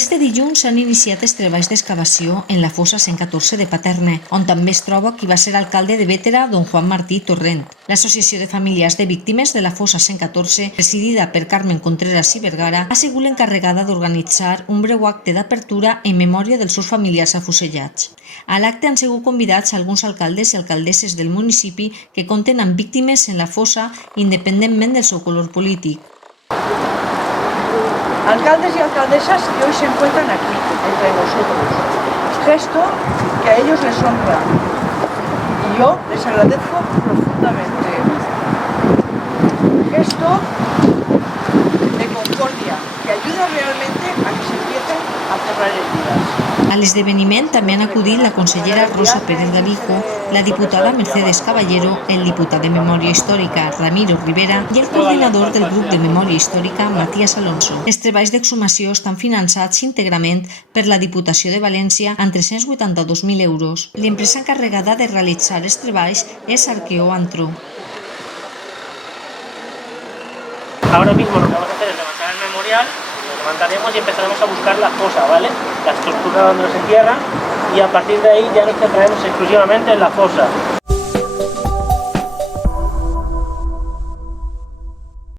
Este dilluns s'han iniciat els treballs d'excavació en la fossa 114 de Paterne, on també es troba qui va ser alcalde de Bétera, don Juan Martí Torrent. L'Associació de Famílies de Víctimes de la fossa 114, presidida per Carmen Contreras i Vergara, ha sigut l'encarregada d'organitzar un breu acte d'apertura en memòria dels seus familiars afusellats. A l'acte han sigut convidats alguns alcaldes i alcaldesses del municipi que compten amb víctimes en la fossa independentment del seu color polític. Alcaldes y alcaldesas que hoy se encuentran aquí, entre nosotros. Gesto que a ellos les honra y yo les agradezco profundamente. Gesto de concordia que ayuda realmente a que se empiecen a cerrar heridas. A l'esdeveniment també han acudit la consellera Rosa Pérez Galijo, la diputada Mercedes Caballero, el diputat de Memòria Històrica Ramiro Rivera i el coordinador del grup de Memòria Històrica Matías Alonso. Els treballs d'exhumació estan finançats íntegrament per la Diputació de València amb 382.000 euros. L'empresa encarregada de realitzar els treballs és Arqueo Antro. Ahora mismo lo que vamos a hacer es levantar el memorial, lo levantaremos y empezaremos a buscar la fosa, ¿vale? La estructura donde nos entierran y a partir de ahí ya nos centraremos exclusivamente en la fosa.